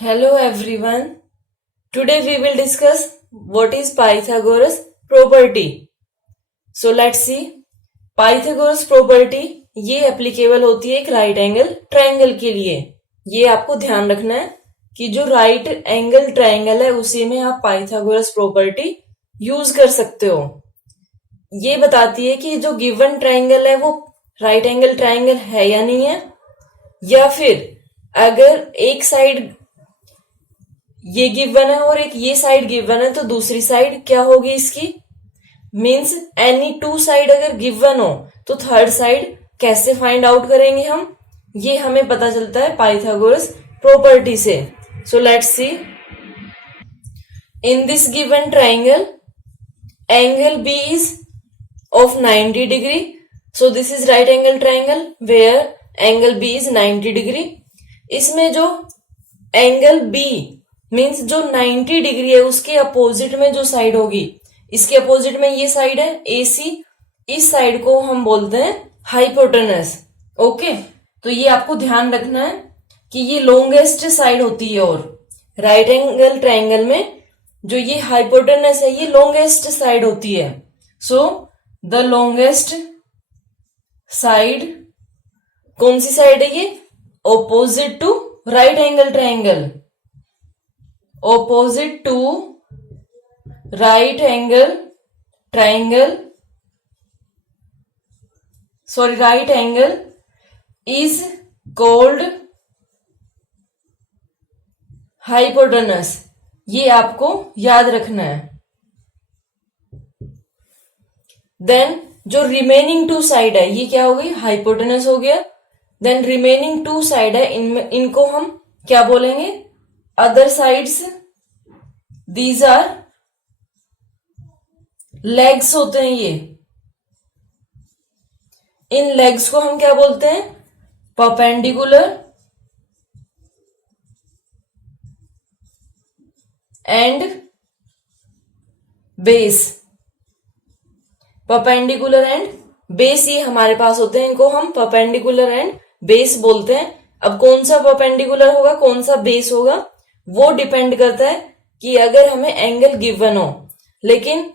Hello everyone. Today we will discuss what is Pythagoras property. So let's see. Pythagoras property ये applicable होती है एक right angle triangle के लिए. ये आपको ध्यान रखना है कि जो राइट एंगल ट्रायंगल है उसी में आप पाइथागोरस प्रॉपर्टी यूज कर सकते हो. ये बताती है कि जो गिवन ट्रायंगल है वो राइट एंगल ट्रायंगल है या नहीं है, या फिर अगर एक साइड ये गिवन है और एक ये साइड गिवन है तो दूसरी साइड क्या होगी इसकी. मीन्स एनी टू साइड अगर गिवन हो तो थर्ड साइड कैसे फाइंड आउट करेंगे हम, ये हमें पता चलता है पाइथागोरस प्रॉपर्टी से. So let's see. In this given triangle angle B is of 90 degree. So this is right angle triangle where angle B is 90 degree. इसमें जो एंगल बी मीन्स जो 90 डिग्री है उसके अपोजिट में जो साइड होगी, इसके अपोजिट में ये साइड है AC, इस साइड को हम बोलते हैं हाइपोटेनस. ओके, तो ये आपको ध्यान रखना है कि ये लॉन्गेस्ट साइड होती है और राइट एंगल ट्रायंगल में जो ये हाइपोटेनस है ये लॉन्गेस्ट साइड होती है. सो द लॉन्गेस्ट साइड कौन सी साइड है, ये opposite to right angle triangle, opposite to right angle triangle, right angle is called hypotenuse. ये आपको याद रखना है. देन जो रिमेनिंग टू साइड है ये क्या हो गई, हाइपोटेनस हो गया. देन रिमेनिंग टू साइड है इनको हम क्या बोलेंगे, other sides. These are legs होते हैं ये. इन लेग्स को हम क्या बोलते हैं, perpendicular and base. Perpendicular and base ये हमारे पास होते हैं, इनको हम परपेंडिकुलर एंड बेस बोलते हैं. अब कौन सा परपेंडिकुलर होगा कौन सा बेस होगा वो डिपेंड करता है कि अगर हमें एंगल गिवन हो. लेकिन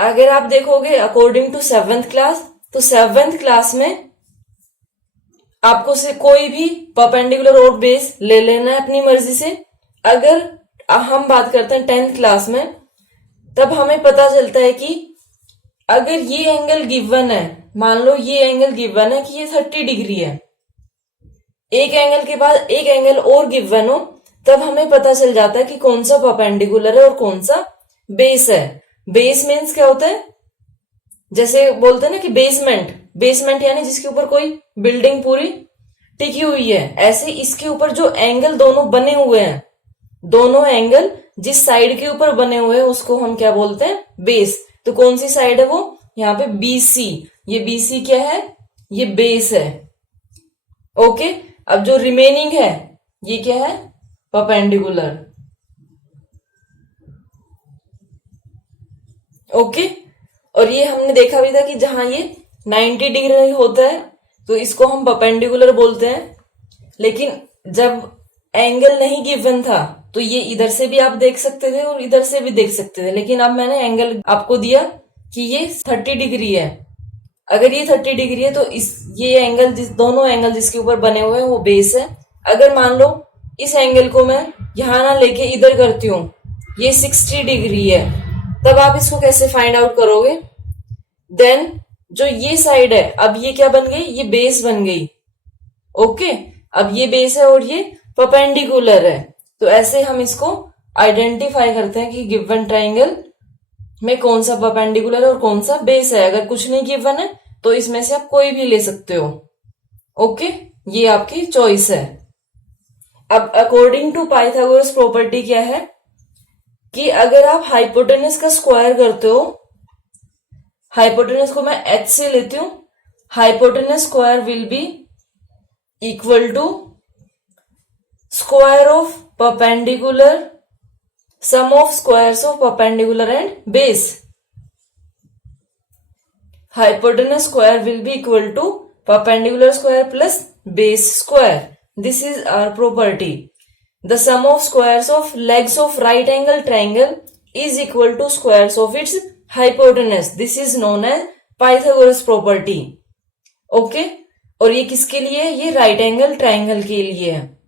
अगर आप देखोगे अकॉर्डिंग टू 7th क्लास, तो 7th क्लास में आपको से कोई भी परपेंडिकुलर और बेस ले लेना है अपनी मर्जी से. अगर हम बात करते हैं 10th क्लास में, तब हमें पता चलता है कि अगर ये एंगल गिवन है, मान लो ये एंगल गिवन है कि ये 30 डिग्री है, एक एंगल के बाद एक एंगल और गिवन हो, तब हमें पता चल जाता है कि कौन सा परपेंडिकुलर है और कौन सा बेस है. बेस मीन्स क्या होता है, जैसे बोलते हैं ना कि बेसमेंट, बेसमेंट यानी जिसके ऊपर कोई बिल्डिंग पूरी टिकी हुई है, ऐसे इसके ऊपर जो एंगल दोनों बने हुए हैं, दोनों एंगल जिस साइड के ऊपर बने हुए हैं उसको हम क्या बोलते हैं, बेस. तो कौन सी साइड है वो, यहाँ पे BC. ये BC क्या है, ये बेस है. ओके, अब जो रिमेनिंग है ये क्या है, परपेंडिकुलर. ओके, और ये हमने देखा भी था कि जहां ये 90 डिग्री होता है तो इसको हम परपेंडिकुलर बोलते हैं. लेकिन जब एंगल नहीं गिवन था तो ये इधर से भी आप देख सकते थे और इधर से भी देख सकते थे. लेकिन अब मैंने एंगल आपको दिया कि ये 30 डिग्री है. अगर ये 30 डिग्री है तो ये एंगल दोनों एंगल जिसके ऊपर बने हुए हैं वो बेस है. अगर मान लो इस एंगल को मैं यहां ना लेके इधर करती हूं, ये 60 डिग्री है, तब आप इसको कैसे फाइंड आउट करोगे. देन जो ये साइड है अब ये क्या बन गई, ये बेस बन गई. ओके, अब ये बेस है और ये परपेंडिकुलर है. तो ऐसे हम इसको आइडेंटिफाई करते हैं कि गिवन ट्राइंगल में कौन सा परपेंडिकुलर और कौन सा बेस है. अगर कुछ नहीं गिवन है तो इसमें से आप कोई भी ले सकते हो. ओके, ये आपकी चॉइस है. अब अकॉर्डिंग टू पाइथागोरस प्रॉपर्टी क्या है कि अगर आप हाइपोटेनस का स्क्वायर करते हो, हाइपोटेनस को मैं h से लेती हूं, hypotenuse square will be equal to square of perpendicular, sum of squares of perpendicular and base. Hypotenuse square will be equal to perpendicular square plus base square. This is our property. The sum of squares of legs of right angle triangle is equal to squares of its hypotenuse. This is known as Pythagoras property. Okay, और ये किसके लिए है? ये right angle triangle के लिए है.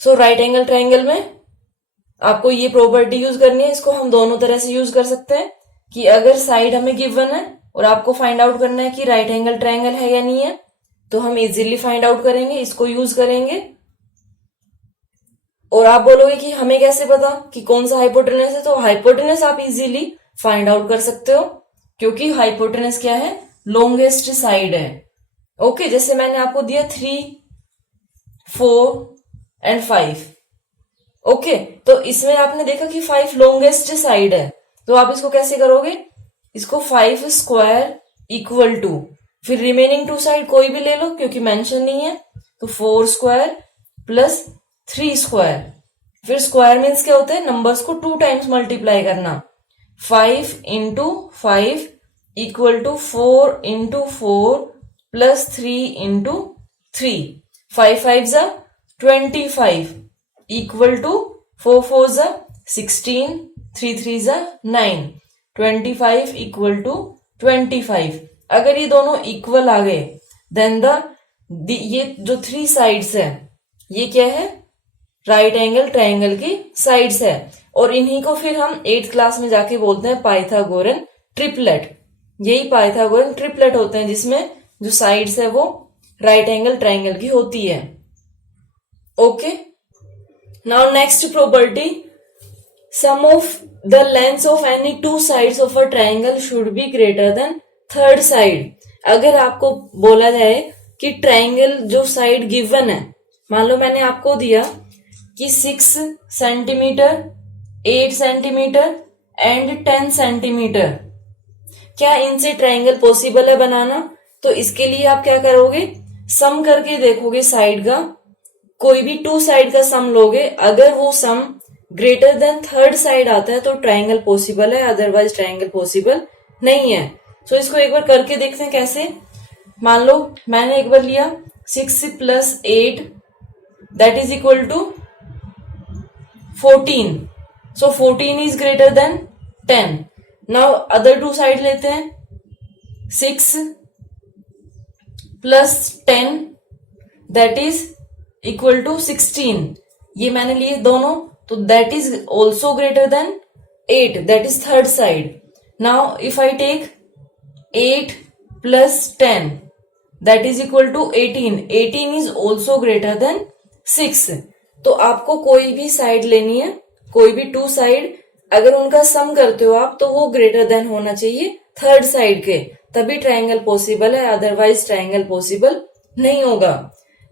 सो right angle triangle में आपको ये प्रॉपर्टी यूज करनी है. इसको हम दोनों तरह से यूज कर सकते हैं कि अगर साइड हमें गिवन है और आपको फाइंड आउट करना है कि राइट एंगल ट्राइंगल है या नहीं है, तो हम इजीली फाइंड आउट करेंगे, इसको यूज करेंगे. और आप बोलोगे कि हमें कैसे पता कि कौन सा हाइपोटेनस है? तो हाइपोटेनस आप इजीली फाइंड आउट कर सकते हो, क्योंकि हाइपोटेनस क्या है? लॉन्गेस्ट साइड है. ओके, जैसे मैंने आपको दिया 3, 4 एंड 5. ओके, तो इसमें आपने देखा कि 5 लॉन्गेस्ट साइड है. तो आप इसको कैसे करोगे? इसको 5 स्क्वायर इक्वल टू, फिर रिमेनिंग 2 साइड कोई भी ले लो क्योंकि मेंशन नहीं है, तो 4 स्क्वायर प्लस 3 स्क्वायर. फिर स्क्वायर मीन्स क्या होता है? नंबर्स को 2 टाइम्स मल्टीप्लाई करना. 5 into 5 equal to 4 into 4 plus 3 into 3. 5 5 जा 25 इक्वल टू 4 4 जा 16, 3 3 जा 9. 25 इक्वल टू 25. अगर ये दोनों इक्वल आ गए देन ये जो 3 साइड्स है ये क्या है? राइट एंगल ट्राइंगल की साइड्स है. और इन्हीं को फिर हम 8th क्लास में जाके बोलते हैं पाइथागोरन ट्रिपलेट. यही पाइथागोरन ट्रिपलेट होते हैं जिसमें जो साइड्स है वो राइट एंगल ट्राइंगल की होती है. Okay, now next property, sum of the lengths of any 2 sides of a triangle should be greater than third side. अगर आपको बोला जाए कि ट्राइंगल जो साइड गिवन है, मान लो मैंने आपको दिया कि 6 सेंटीमीटर, 8 सेंटीमीटर एंड 10 सेंटीमीटर, क्या इनसे ट्राइंगल पॉसिबल है बनाना? तो इसके लिए आप क्या करोगे? सम करके देखोगे साइड का, कोई भी 2 साइड का सम लोगे. अगर वो सम ग्रेटर देन थर्ड साइड आता है तो ट्राइंगल पॉसिबल है, अदरवाइज ट्राइंगल पॉसिबल नहीं है. सो इसको एक बार करके देखते हैं कैसे. मान लो मैंने एक बार लिया 6 plus 8 that is equal to 14. So 14 is greater than 10. Now other 2 side लेते हैं. 6 plus 10 that is equal to 16. ये मैंने लिए दोनों, तो that is also greater than 8 that is third side. Now if I take 8 plus 10 that is equal to 18. 18 is also greater than 6. तो आपको कोई भी साइड लेनी है, कोई भी 2 साइड, अगर उनका सम करते हो आप तो वो ग्रेटर देन होना चाहिए थर्ड साइड के, तभी ट्राइंगल पॉसिबल है, अदरवाइज ट्राइंगल पॉसिबल नहीं होगा.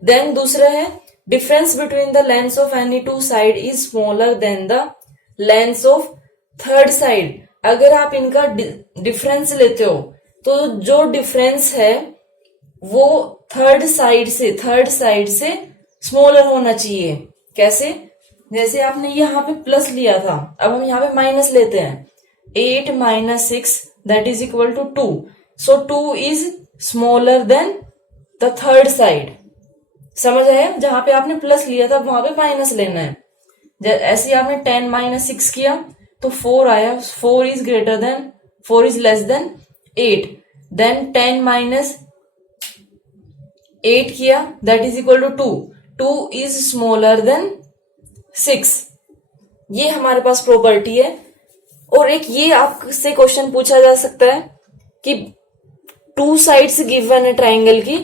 देन दूसरा है, difference between the lengths of any 2 side is smaller than the lengths of third side. अगर आप इनका डिफरेंस लेते हो तो जो डिफरेंस है वो थर्ड साइड से स्मॉलर होना चाहिए. कैसे? जैसे आपने यहाँ पे प्लस लिया था, अब हम यहाँ पे माइनस लेते हैं. 8 minus 6 that is equal to 2. So 2 is smaller than the third side. समझ आया? जहां पे आपने प्लस लिया था वहां पे माइनस लेना है. ऐसे ही आपने 10 माइनस 6 किया तो 4 आया. 4 is less than 8. Then 10 minus 8 किया that is equal to 2. 2 is smaller than 6. ये हमारे पास प्रॉपर्टी है. और एक ये आपसे क्वेश्चन पूछा जा सकता है कि 2 साइड्स गिवन है ट्राइंगल की,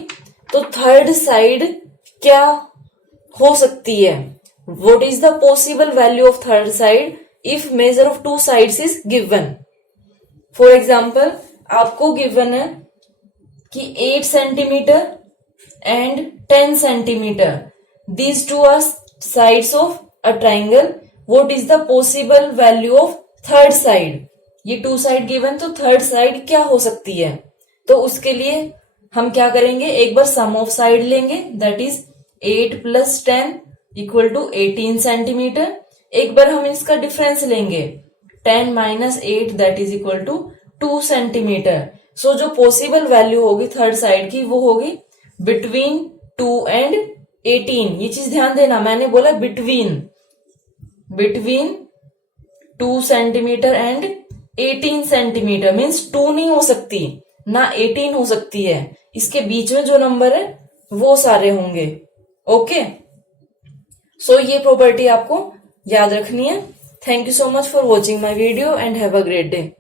तो थर्ड साइड क्या हो सकती है? What is the possible value of third side if measure of 2 sides is given? For example आपको गिवन है कि 8 centimetre and 10 centimetre, these 2 are sides of a triangle. What is the possible value of third side? ये 2 side given, तो third side क्या हो सकती है? तो उसके लिए हम क्या करेंगे? एक बार सम ऑफ साइड लेंगे that is 8 plus 10 equal to 18 centimetre. एक बार हम इसका डिफरेंस लेंगे 10 minus 8 that is equal to 2 centimetre. So जो पॉसिबल वैल्यू होगी थर्ड साइड की वो होगी बिटवीन 2 एंड 18, ये चीज ध्यान देना, मैंने बोला between 2 centimetre and 18 centimetre, means 2 नहीं हो सकती ना 18 हो सकती है, इसके बीच में जो नंबर है वो सारे होंगे। ओके, सो ये प्रॉपर्टी आपको याद रखनी है। Thank you so much for watching my video and have a great day.